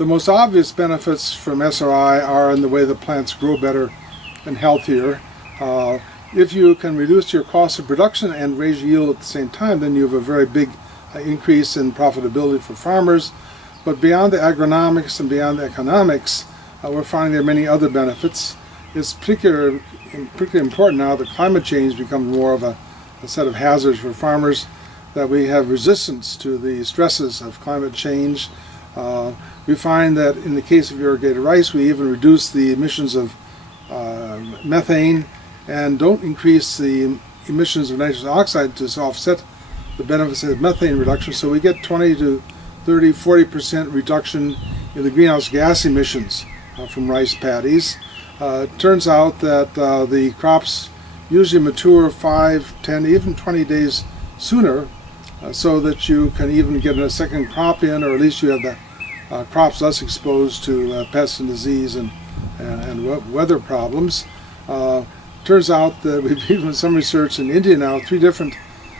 The most obvious benefits from SRI are in the way the plants grow better and healthier. If you can reduce your cost of production and raise yield at the same time, then you have a very big increase in profitability for farmers. But beyond the agronomics and beyond the economics, we're finding there are many other benefits. It's particularly important now that climate change becomes more of a set of hazards for farmers, that we have resistance to the stresses of climate change. We find that in the case of irrigated rice, we even reduce the emissions of methane and don't increase the emissions of nitrous oxide to offset the benefits of methane reduction. So we get 20 to 30, 40% reduction in the greenhouse gas emissions from rice paddies. It turns out that the crops usually mature 5, 10, even 20 days sooner, so that you can even get a second crop in, or at least you have the crops less exposed to pests and disease and weather problems. Turns out that we've even some research in India now, 3 different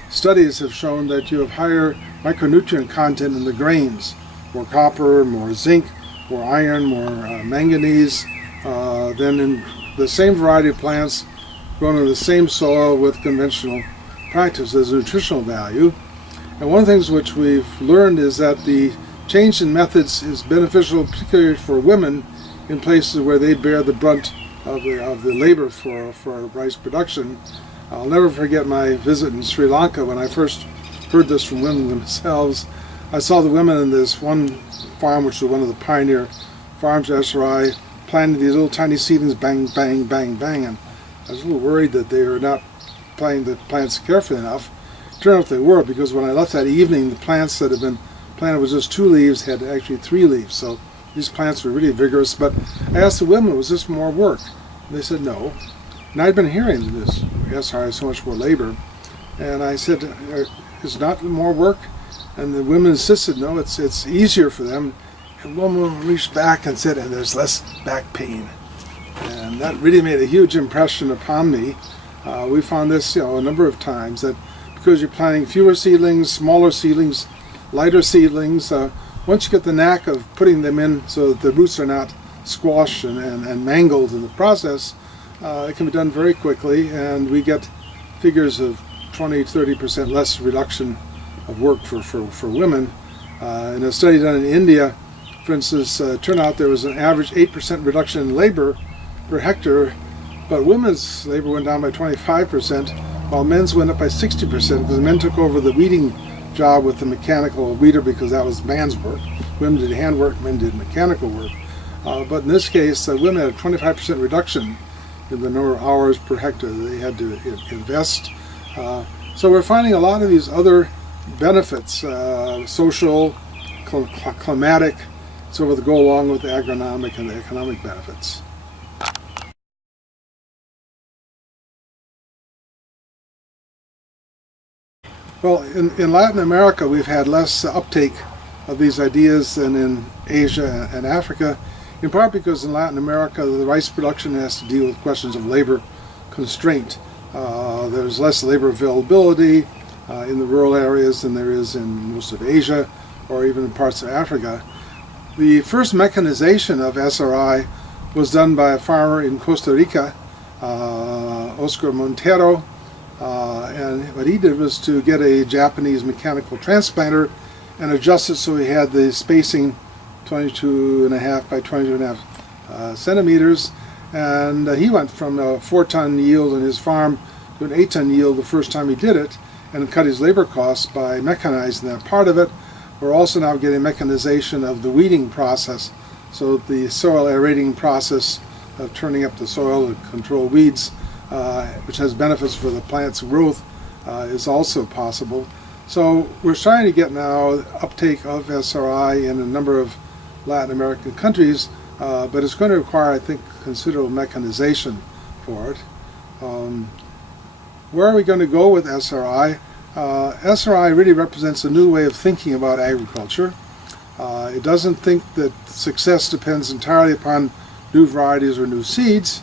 studies have shown that you have higher micronutrient content in the grains, more copper, more zinc, more iron, more manganese than in the same variety of plants grown in the same soil with conventional practice. There's a nutritional value. And one of the things which we've learned is that the change in methods is beneficial particularly for women in places where they bear the brunt of the labor for rice production. I'll never forget my visit in Sri Lanka when I first heard this from women themselves. I saw the women in this one farm, which was one of the pioneer farms at SRI, planting these little tiny seedlings, bang, bang, bang, bang, and I was a little worried that they were not planting the plants carefully enough. It turned out they were, because when I left that evening, the plants that had been planted with just 2 leaves had actually 3 leaves. So these plants were really vigorous. But I asked the women, was this more work? And they said no. And I'd been hearing this, SRI, so much more labor. And I said, it's not more work? And the women insisted, no, it's easier for them. And one woman reached back and said, and there's less back pain. And that really made a huge impression upon me. We found this, a number of times, that because you're planting fewer seedlings, smaller seedlings, lighter seedlings, once you get the knack of putting them in so that the roots are not squashed and mangled in the process, it can be done very quickly, and we get figures of 20-30% less reduction of work for women. In a study done in India, for instance, it turned out there was an average 8% reduction in labor per hectare, but women's labor went down by 25%, while men's went up by 60%, because the men took over the weeding job with the mechanical weeder, because that was man's work. Women did handwork, men did mechanical work. But in this case, women had a 25% reduction in the number of hours per hectare that they had to invest. So we're finding a lot of these other benefits, social, climatic, sort of that go along with the agronomic and the economic benefits. Well, in Latin America, we've had less uptake of these ideas than in Asia and Africa, in part because in Latin America, the rice production has to deal with questions of labor constraint. There's less labor availability in the rural areas than there is in most of Asia or even in parts of Africa. The first mechanization of SRI was done by a farmer in Costa Rica, Oscar Montero, and what he did was to get a Japanese mechanical transplanter and adjust it so he had the spacing 22.5 by 22.5 centimeters, and he went from a 4-ton yield in his farm to an 8-ton yield the first time he did it, and cut his labor costs by mechanizing that part of it. We're also now getting mechanization of the weeding process, so the soil aerating process of turning up the soil to control weeds, which has benefits for the plant's growth, is also possible. So we're starting to get now uptake of SRI in a number of Latin American countries, but it's going to require, I think, considerable mechanization for it. Where are we going to go with SRI? SRI really represents a new way of thinking about agriculture. It doesn't think that success depends entirely upon new varieties or new seeds.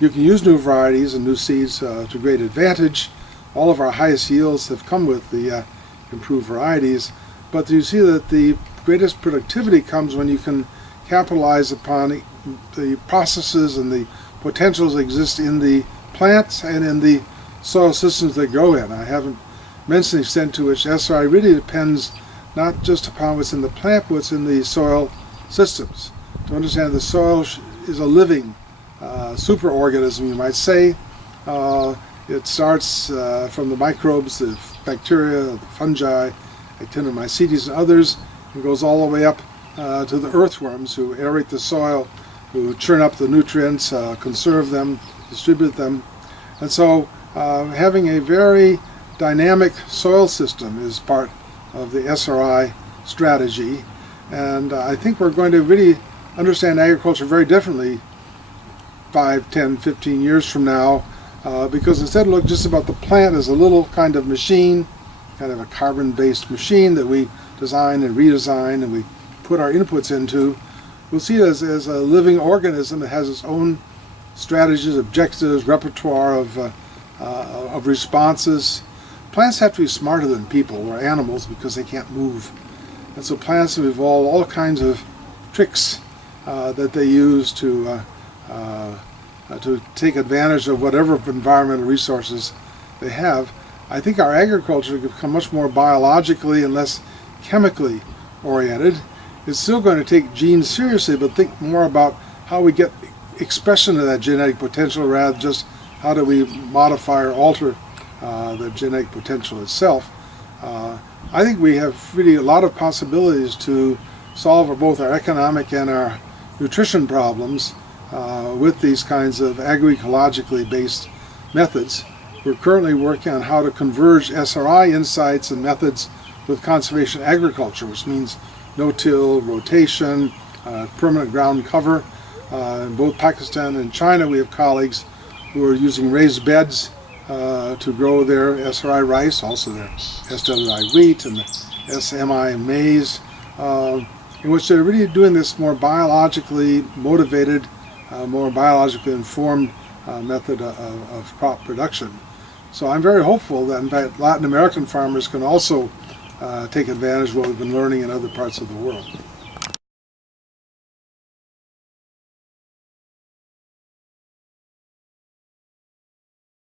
You can use new varieties and new seeds to great advantage. All of our highest yields have come with the improved varieties, but you see that the greatest productivity comes when you can capitalize upon the processes and the potentials that exist in the plants and in the soil systems they grow in. I haven't mentioned the extent to which SRI really depends not just upon what's in the plant, but what's in the soil systems. To understand the soil is a living superorganism, you might say. It starts from the microbes, the bacteria, the fungi, actinomycetes and others, and goes all the way up to the earthworms who aerate the soil, who churn up the nutrients, conserve them, distribute them. And so having a very dynamic soil system is part of the SRI strategy. And I think we're going to really understand agriculture very differently 5, 10, 15 years from now, because instead of looking just about the plant as a little kind of machine, kind of a carbon-based machine that we design and redesign and we put our inputs into, we'll see it as a living organism that has its own strategies, objectives, repertoire of responses. Plants have to be smarter than people or animals because they can't move. And so plants have evolved all kinds of tricks that they use to take advantage of whatever environmental resources they have. I think our agriculture could become much more biologically and less chemically oriented. It's still going to take genes seriously, but think more about how we get expression of that genetic potential rather than just how do we modify or alter the genetic potential itself. I think we have really a lot of possibilities to solve both our economic and our nutrition problems with these kinds of agroecologically based methods. We're currently working on how to converge SRI insights and methods with conservation agriculture, which means no-till, rotation, permanent ground cover. In both Pakistan and China we have colleagues who are using raised beds to grow their SRI rice, also their SWI wheat and the SMI maize, in which they're really doing this more biologically motivated, more biologically informed method of crop production. So I'm very hopeful that in fact Latin American farmers can also take advantage of what we've been learning in other parts of the world.